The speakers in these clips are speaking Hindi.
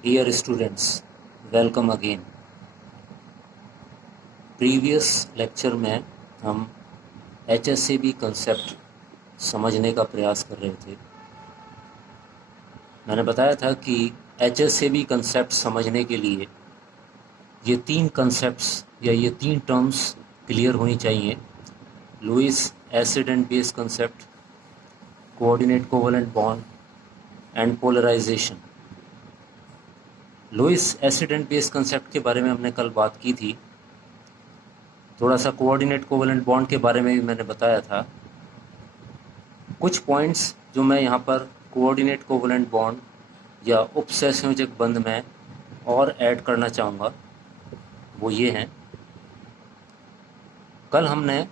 Dear students, welcome again. Previous lecture में हम HSAB कंसेप्ट समझने का प्रयास कर रहे थे। मैंने बताया था कि HSAB कंसेप्ट समझने के लिए ये तीन कंसेप्ट्स या ये तीन टर्म्स क्लियर होनी चाहिए। Lewis acid and base concept, coordinate covalent bond and polarisation. Lewis acid and base concept के बारे में हमने कल बात की थी। थोड़ा सा कोऑर्डिनेट कोवेलेंट बॉन्ड के बारे में भी मैंने बताया था। कुछ पॉइंट्स जो मैं यहाँ पर कोऑर्डिनेट कोवेलेंट बॉन्ड या उपसहसंयोजक बंध में और ऐड करना चाहूँगा वो ये हैं। कल हमने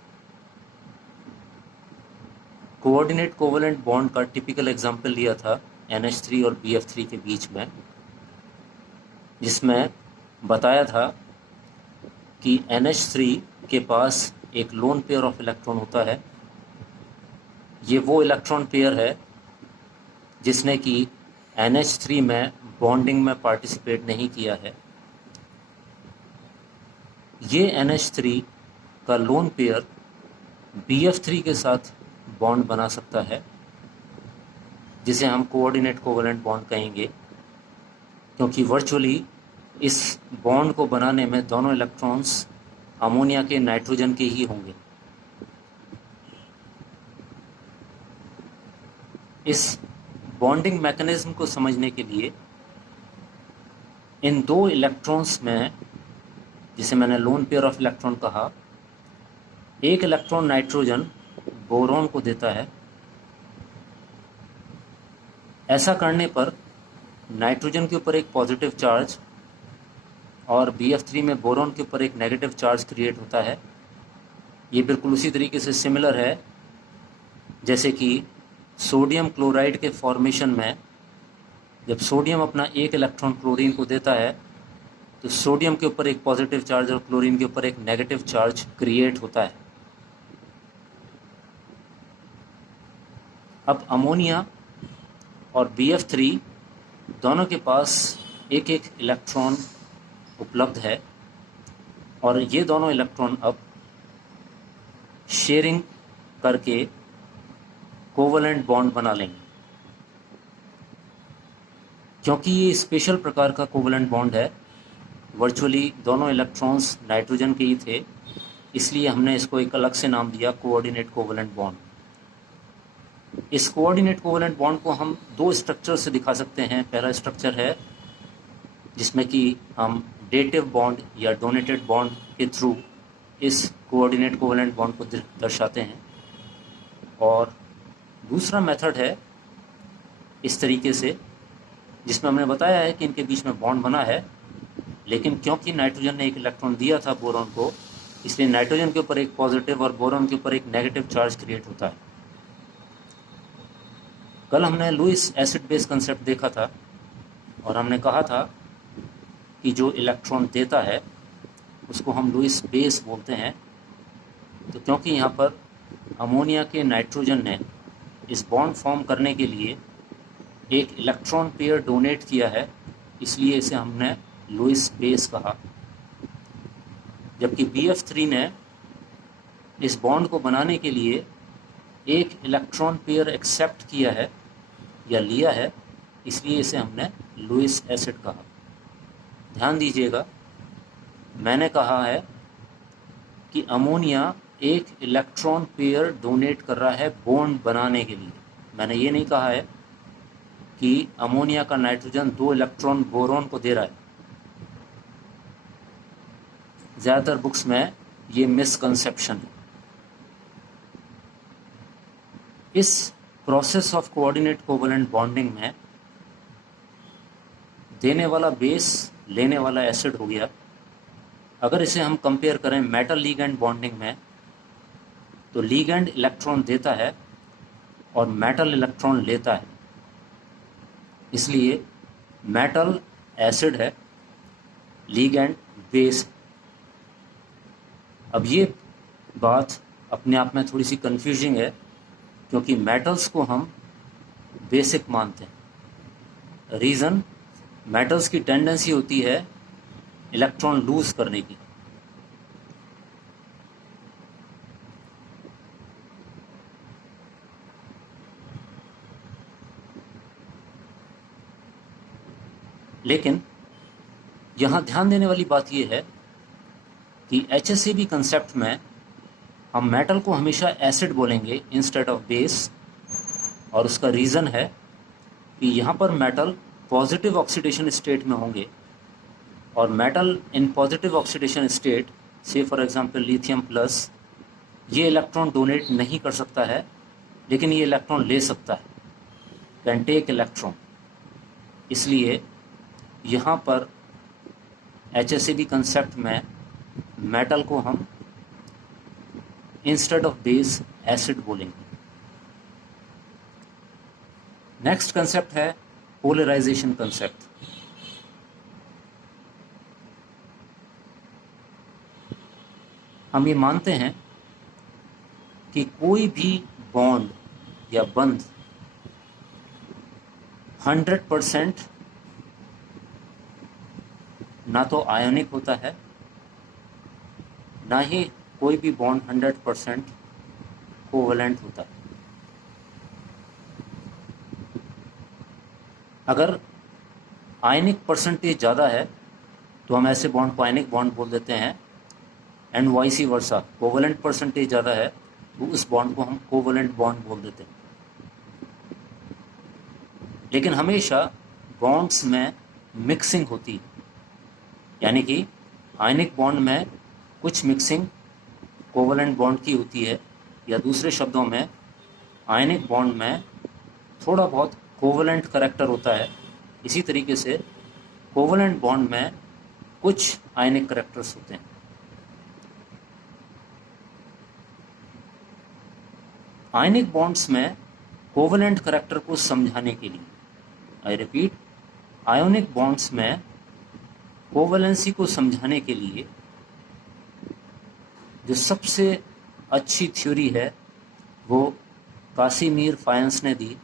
कोऑर्डिनेट कोवेलेंट बॉन्ड का टिपिकल एग्जांपल लिया था NH3 और BF3 के बीच में, जिसमें बताया था कि NH3 के पास एक लोन पेयर ऑफ इलेक्ट्रॉन होता है। ये वो इलेक्ट्रॉन पेयर है जिसने कि NH3 में बॉन्डिंग में पार्टिसिपेट नहीं किया है। ये NH3 का लोन पेयर BF3 के साथ बॉन्ड बना सकता है, जिसे हम कोऑर्डिनेट कोवेलेंट बॉन्ड कहेंगे, क्योंकि वर्चुअली इस बॉन्ड को बनाने में दोनों इलेक्ट्रॉन्स अमोनिया के नाइट्रोजन के ही होंगे। इस बॉन्डिंग मैकेनिज्म को समझने के लिए इन दो इलेक्ट्रॉन्स में, जिसे मैंने लोन पेयर ऑफ इलेक्ट्रॉन कहा, एक इलेक्ट्रॉन नाइट्रोजन बोरॉन को देता है। ऐसा करने पर नाइट्रोजन के ऊपर एक पॉजिटिव चार्ज और BF3 में बोरॉन के ऊपर एक नेगेटिव चार्ज क्रिएट होता है। ये बिल्कुल उसी तरीके से सिमिलर है जैसे कि सोडियम क्लोराइड के फॉर्मेशन में जब सोडियम अपना एक इलेक्ट्रॉन क्लोरीन को देता है तो सोडियम के ऊपर एक पॉजिटिव चार्ज और क्लोरीन के ऊपर एक नेगेटिव चार्ज क्रिएट होता है। अब अमोनिया और BF3 दोनों के पास एक एक इलेक्ट्रॉन उपलब्ध है और ये दोनों इलेक्ट्रॉन अब शेयरिंग करके कोवेलेंट बॉन्ड बना लेंगे। क्योंकि ये स्पेशल प्रकार का कोवेलेंट बॉन्ड है, वर्चुअली दोनों इलेक्ट्रॉन्स नाइट्रोजन के ही थे, इसलिए हमने इसको एक अलग से नाम दिया कोऑर्डिनेट कोवेलेंट बॉन्ड। इस कोऑर्डिनेट कोवेलेंट बॉन्ड को हम दो स्ट्रक्चर से दिखा सकते हैं। पहला स्ट्रक्चर है जिसमें कि हम डेटिव बॉन्ड या डोनेटेड बॉन्ड के थ्रू इस कोऑर्डिनेट कोवेलेंट बॉन्ड को दर्शाते हैं, और दूसरा मेथड है इस तरीके से जिसमें हमने बताया है कि इनके बीच में बॉन्ड बना है, लेकिन क्योंकि नाइट्रोजन ने एक इलेक्ट्रॉन दिया था बोरॉन को, इसलिए नाइट्रोजन के ऊपर एक पॉजिटिव और बोरॉन के ऊपर एक नेगेटिव चार्ज क्रिएट होता है। कल हमने लुईस एसिड बेस कंसेप्ट देखा था और हमने कहा था कि जो इलेक्ट्रॉन देता है उसको हम लुईस बेस बोलते हैं। तो क्योंकि यहाँ पर अमोनिया के नाइट्रोजन ने इस बॉन्ड फॉर्म करने के लिए एक इलेक्ट्रॉन पेयर डोनेट किया है, इसलिए इसे हमने लुईस बेस कहा। जबकि BF3 ने इस बॉन्ड को बनाने के लिए एक इलेक्ट्रॉन पेयर एक्सेप्ट किया है या लिया है, इसलिए इसे हमने लुईस एसिड कहा। ध्यान दीजिएगा, मैंने कहा है कि अमोनिया एक इलेक्ट्रॉन पेयर डोनेट कर रहा है बॉन्ड बनाने के लिए। मैंने ये नहीं कहा है कि अमोनिया का नाइट्रोजन दो इलेक्ट्रॉन बोरॉन को दे रहा है। ज़्यादातर बुक्स में ये मिसकंसेप्शन है। इस process of coordinate covalent bonding में देने वाला बेस लेने वाला एसिड हो गया। अगर इसे हम कंपेयर करें मेटल लिगेंड बॉन्डिंग में, तो लिगेंड इलेक्ट्रॉन देता है और मेटल इलेक्ट्रॉन लेता है, इसलिए मेटल एसिड है, लिगेंड बेस। अब ये बात अपने आप में थोड़ी सी कंफ्यूजिंग है, क्योंकि मेटल्स को हम बेसिक मानते हैं। रीज़न, मेटल्स की टेंडेंसी होती है इलेक्ट्रॉन लूज करने की। लेकिन यहाँ ध्यान देने वाली बात यह है कि HCl कंसेप्ट में हम मेटल को हमेशा एसिड बोलेंगे इंस्टेड ऑफ बेस, और उसका रीज़न है कि यहाँ पर मेटल पॉजिटिव ऑक्सीडेशन स्टेट में होंगे, और metal in positive oxidation state, से फॉर एग्जांपल लिथियम प्लस, ये इलेक्ट्रॉन डोनेट नहीं कर सकता है, लेकिन ये इलेक्ट्रॉन ले सकता है, कैन टेक इलेक्ट्रॉन। इसलिए यहाँ पर HCl कंसेप्ट में मेटल को हम इंस्टेड ऑफ बेस एसिड बोलेंगे। नेक्स्ट कंसेप्ट है पोलराइजेशन कंसेप्ट। हम ये मानते हैं कि कोई भी बॉन्ड या बंध 100% ना तो आयोनिक होता है, ना ही कोई भी बॉन्ड 100% कोवलेंट होता है। अगर आयनिक परसेंटेज ज़्यादा है तो हम ऐसे बॉन्ड को आयनिक बॉन्ड बोल देते हैं, and vice versa, covalent percentage ज़्यादा है तो उस बॉन्ड को हम कोवलेंट बॉन्ड बोल देते हैं। लेकिन हमेशा बॉन्ड्स में मिक्सिंग होती है, यानी कि आयनिक बॉन्ड में कुछ मिक्सिंग कोवलेंट बॉन्ड की होती है, या दूसरे शब्दों में आयनिक बॉन्ड में थोड़ा बहुत कोवलेंट करैक्टर होता है। इसी तरीके से कोवलेंट बॉन्ड में कुछ आयनिक करैक्टर्स होते हैं। आयनिक बॉन्ड्स में कोवलेंट करैक्टर को समझाने के लिए, आई रिपीट, आयोनिक बॉन्ड्स में कोवलेंसी को समझाने के लिए जो सबसे अच्छी थ्योरी है वो कासिमिर फायंस ने दी।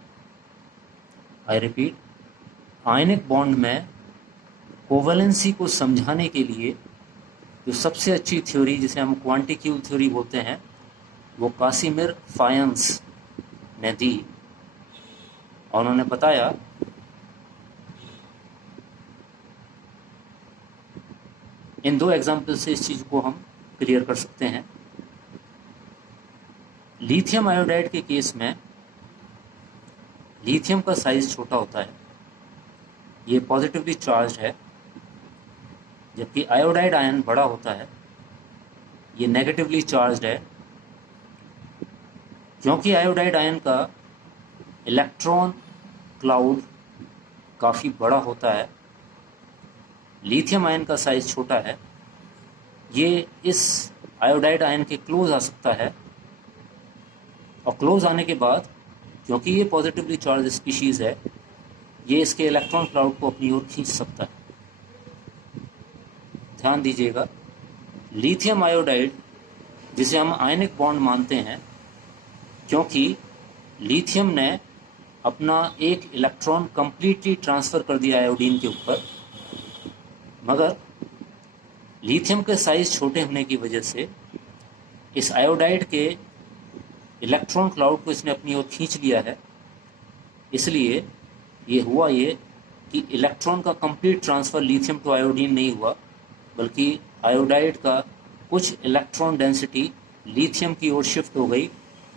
आई रिपीट, आयनिक बॉन्ड में कोवलेंसी को समझाने के लिए जो सबसे अच्छी थ्योरी, जिसे हम क्वांटिक्यूल थ्योरी बोलते हैं, वो कासिमिर फायंस ने दी। और उन्होंने बताया इन दो एग्जाम्पल से इस चीज़ को हम क्लियर कर सकते हैं। लिथियम आयोडाइड के केस में लिथियम का साइज छोटा होता है, ये पॉजिटिवली चार्ज है, जबकि आयोडाइड आयन बड़ा होता है, ये नेगेटिवली चार्ज है। क्योंकि आयोडाइड आयन का इलेक्ट्रॉन क्लाउड काफ़ी बड़ा होता है, लिथियम आयन का साइज छोटा है, ये इस आयोडाइड आयन के क्लोज आ सकता है, और क्लोज आने के बाद क्योंकि ये पॉजिटिवली चार्ज स्पीशीज़ है, ये इसके इलेक्ट्रॉन क्लाउड को अपनी ओर खींच सकता है। ध्यान दीजिएगा, लिथियम आयोडाइड जिसे हम आयनिक बॉन्ड मानते हैं, क्योंकि लिथियम ने अपना एक इलेक्ट्रॉन कंप्लीटली ट्रांसफ़र कर दिया आयोडीन के ऊपर, मगर लिथियम के साइज छोटे होने की वजह से इस आयोडाइड के इलेक्ट्रॉन क्लाउड को इसने अपनी ओर खींच लिया है। इसलिए ये हुआ ये कि इलेक्ट्रॉन का complete transfer lithium to iodine नहीं हुआ, बल्कि आयोडाइड का कुछ इलेक्ट्रॉन डेंसिटी लिथियम की ओर शिफ्ट हो गई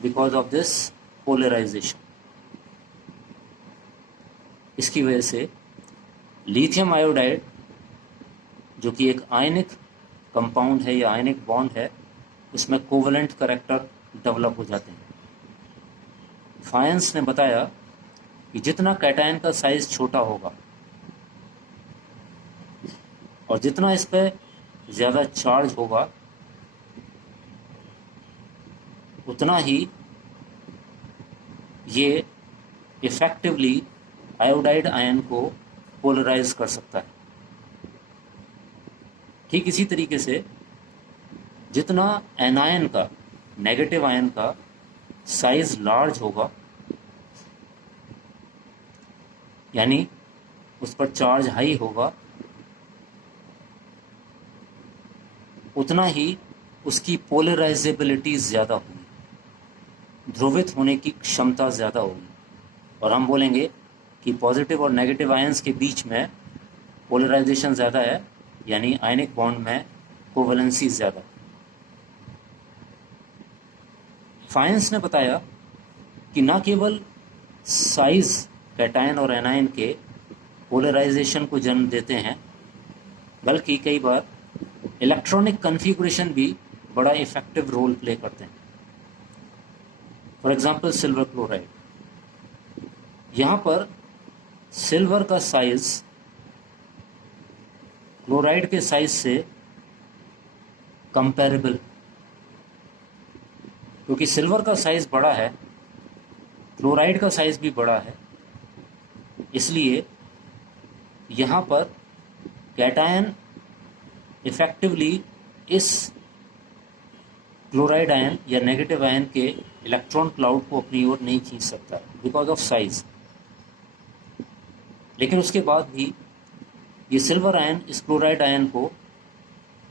बिकॉज ऑफ दिस पोलराइजेशन। इसकी वजह से लिथियम आयोडाइड, जो कि एक आयनिक कंपाउंड है या आयनिक बॉन्ड है, उसमें कोवलेंट करैक्टर डेवलप हो जाते हैं। फायंस ने बताया कि जितना कैटायन का साइज छोटा होगा और जितना इस पर ज़्यादा चार्ज होगा, उतना ही ये इफ़ेक्टिवली आयोडाइड आयन को पोलराइज कर सकता है। ठीक इसी तरीके से जितना एनायन का, नेगेटिव आयन का साइज लार्ज होगा, यानी उस पर चार्ज हाई होगा, उतना ही उसकी पोलराइजेबिलिटी ज़्यादा होगी, ध्रुवित होने की क्षमता ज़्यादा होगी। और हम बोलेंगे कि पॉजिटिव और नेगेटिव आयंस के बीच में पोलराइजेशन ज़्यादा है, यानी आयनिक बॉन्ड में कोवैलेंसी ज़्यादा। फायंस ने बताया कि न केवल साइज कैटायन और एनायन के पोलराइजेशन को जन्म देते हैं, बल्कि कई बार इलेक्ट्रॉनिक कन्फिगुरेशन भी बड़ा इफेक्टिव रोल प्ले करते हैं। फॉर एग्जांपल सिल्वर क्लोराइड, यहाँ पर सिल्वर का साइज क्लोराइड के साइज से कंपैरेबल, क्योंकि सिल्वर का साइज बड़ा है, क्लोराइड का साइज भी बड़ा है, इसलिए यहाँ पर कैटायन इफेक्टिवली इस क्लोराइड आयन या नेगेटिव आयन के इलेक्ट्रॉन क्लाउड को अपनी ओर नहीं खींच सकता बिकॉज ऑफ साइज। लेकिन उसके बाद भी ये सिल्वर आयन इस क्लोराइड आयन को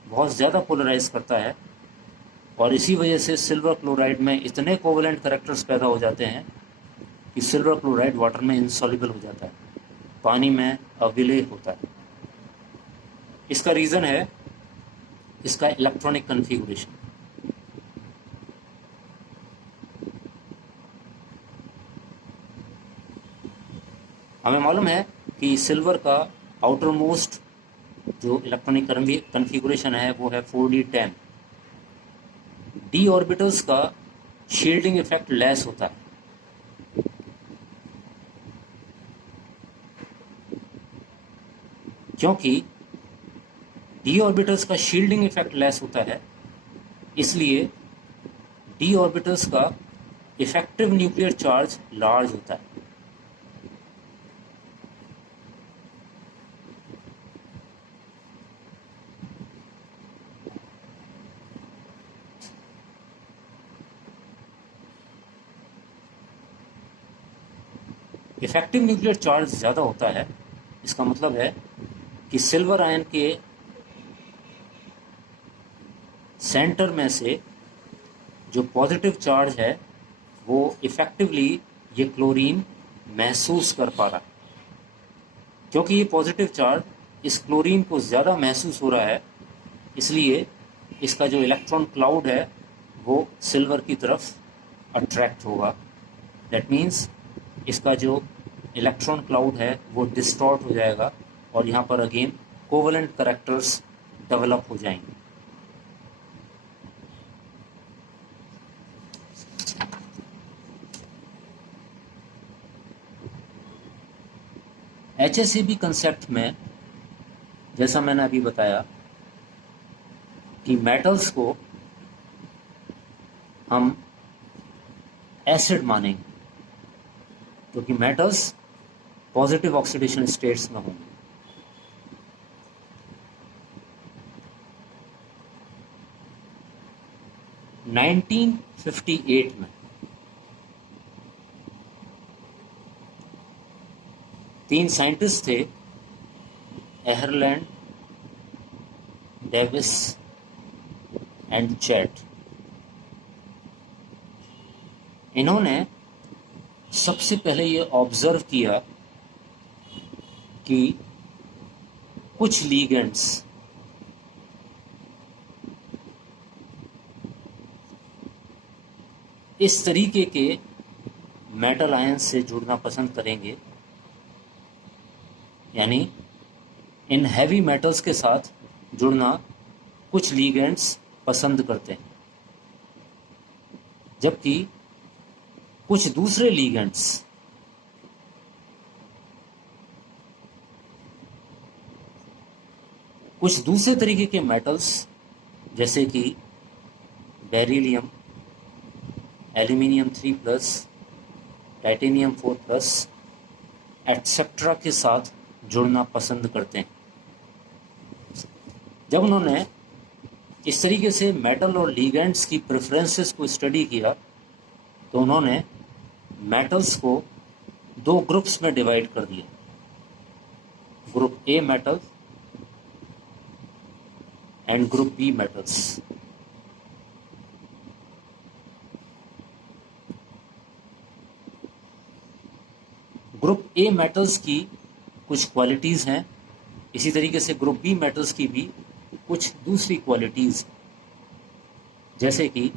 बहुत ज़्यादा पोलराइज करता है, और इसी वजह से सिल्वर क्लोराइड में इतने कोवेलेंट कैरेक्टर्स पैदा हो जाते हैं कि सिल्वर क्लोराइड वाटर में इंसॉल्युबल हो जाता है, पानी में अविलेय होता है। इसका रीज़न है इसका इलेक्ट्रॉनिक कन्फिगुरेशन। हमें मालूम है कि सिल्वर का आउटर मोस्ट जो इलेक्ट्रॉनिक कन्फिगुरेशन है वो है 4d10। डी ऑर्बिटल्स का शील्डिंग इफेक्ट लेस होता है, क्योंकि डी ऑर्बिटल्स का शील्डिंग इफेक्ट लेस होता है, इसलिए डी ऑर्बिटल्स का इफेक्टिव न्यूक्लियर चार्ज लार्ज होता है। इफेक्टिव न्यूक्लियर चार्ज ज़्यादा होता है, इसका मतलब है कि सिल्वर आयन के सेंटर में से जो पॉजिटिव चार्ज है वो इफेक्टिवली ये क्लोरीन महसूस कर पा रहा है, क्योंकि ये पॉजिटिव चार्ज इस क्लोरीन को ज़्यादा महसूस हो रहा है, इसलिए इसका जो इलेक्ट्रॉन क्लाउड है वो सिल्वर की तरफ अट्रैक्ट होगा। दैट मीन्स इसका जो इलेक्ट्रॉन क्लाउड है वो डिस्टॉर्ट हो जाएगा, और यहाँ पर अगेन कोवेलेंट कैरेक्टर्स डेवलप हो जाएंगे। HSAB कंसेप्ट में जैसा मैंने अभी बताया कि मेटल्स को हम एसिड मानेंगे, क्योंकि मेटल्स पॉजिटिव ऑक्सीडेशन स्टेट्स में होंगे। नाइनटीन 1958 में 3 साइंटिस्ट थे, एहरलैंड, डेविस एंड चैट। इन्होंने सबसे पहले ये ऑब्जर्व किया कि कुछ लीगेंड्स इस तरीके के मेटल आयन से जुड़ना पसंद करेंगे, यानी इन हैवी मेटल्स के साथ जुड़ना कुछ लीगेंड्स पसंद करते हैं, जबकि कुछ दूसरे लीगेंड्स कुछ दूसरे तरीके के मेटल्स जैसे कि बेरिलियम, एल्यूमिनियम 3+, टाइटेनियम 4+, एटसेट्रा के साथ जुड़ना पसंद करते हैं। जब उन्होंने इस तरीके से मेटल और लीगेंड्स की प्रेफरेंसेस को स्टडी किया तो उन्होंने मेटल्स को 2 ग्रुप्स में डिवाइड कर दिया। Group A metal and group B metals. Group A metals की कुछ क्वालिटीज़ हैं, इसी तरीके से ग्रुप बी मेटल्स की भी कुछ दूसरी क्वालिटीज़, जैसे कि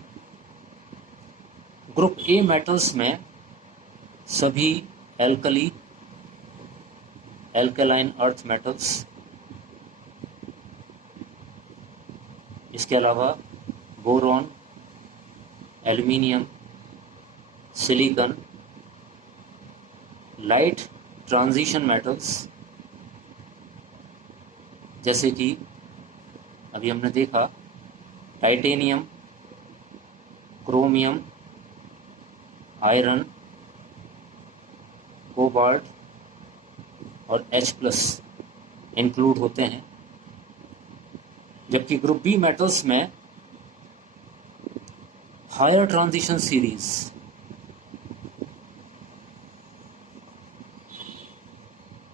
ग्रुप ए मेटल्स में सभी एल्कलाइन अर्थ मेटल्स, इसके अलावा boron, aluminium, silicon, light transition metals, जैसे कि अभी हमने देखा टाइटेनियम, क्रोमियम, आयरन, कोबाल्ट और H+ इंक्लूड होते हैं। जबकि ग्रुप बी मेटल्स में हायर ट्रांजिशन सीरीज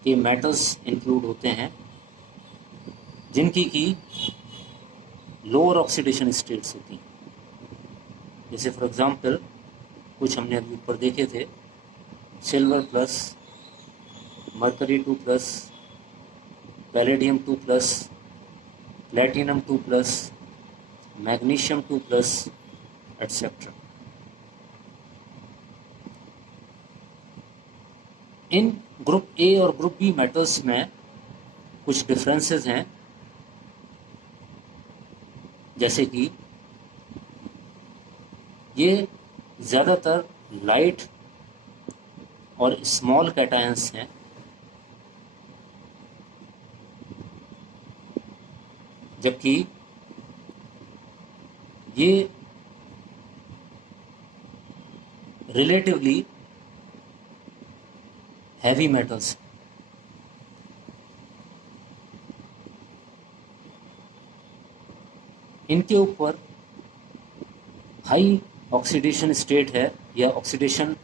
के मेटल्स इंक्लूड होते हैं, जिनकी की लोअर ऑक्सीडेशन स्टेट्स होती हैं। जैसे फॉर एग्जांपल कुछ हमने अभी ऊपर देखे थे, silver plus, mercury 2+, palladium 2+, platinum 2+, magnesium 2+, etcetera. In group A और ग्रुप बी मेटल्स में कुछ डिफरेंसेस हैं, जैसे कि ये ज़्यादातर लाइट और स्मॉल कैटायंस हैं, जबकि ये रिलेटिवली हैवी मेटल्स। इनके ऊपर हाई ऑक्सीडेशन स्टेट है, या ऑक्सीडेशन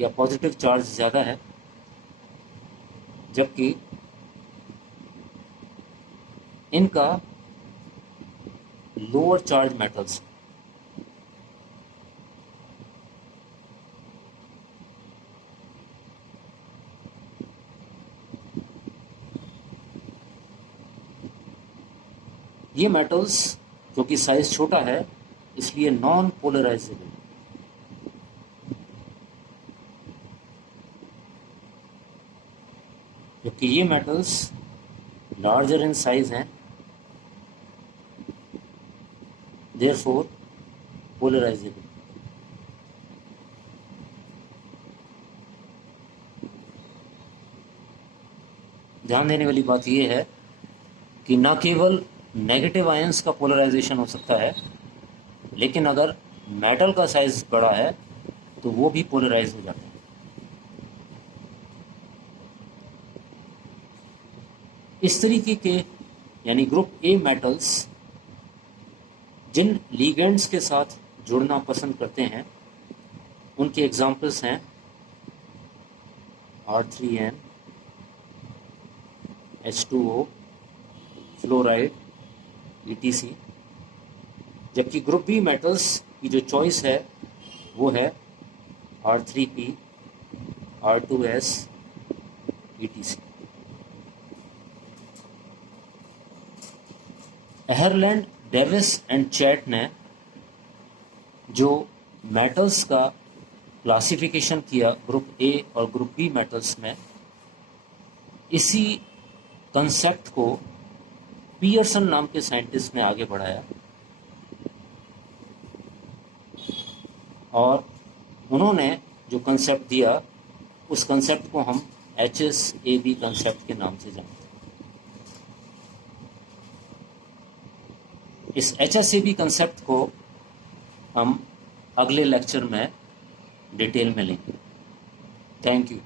या पॉजिटिव चार्ज ज़्यादा है, जबकि इनका लोअर चार्ज मेटल्स। ये मेटल्स क्योंकि साइज छोटा है इसलिए नॉन पोलराइजेबल, क्योंकि ये मेटल्स लार्जर इन साइज हैं, देयरफॉर पोलराइजेबल। ध्यान देने वाली बात यह है कि न केवल नेगेटिव आयंस का पोलराइजेशन हो सकता है, लेकिन अगर मेटल का साइज बड़ा है तो वो भी पोलराइज हो जाता है। इस तरीके के यानी ग्रुप ए मेटल्स जिन लिगेंड्स के साथ जुड़ना पसंद करते हैं उनके एग्जाम्पल्स हैं R3N, H2O, फ्लोराइड, ETC। जबकि ग्रुप बी मेटल्स की जो चॉइस है वो है R3P, R2S, ETC। Ahrland, Davies and Chatt ने जो मेटल्स का क्लासिफिकेशन किया ग्रुप ए और ग्रुप बी मेटल्स में, इसी कंसेप्ट को पियर्सन नाम के साइंटिस्ट ने आगे बढ़ाया और उन्होंने जो कंसेप्ट दिया उस कंसेप्ट को हम HSAB कंसेप्ट के नाम से जानते हैं। इस HSAB कंसेप्ट को हम अगले लेक्चर में डिटेल में लेंगे। Thank you.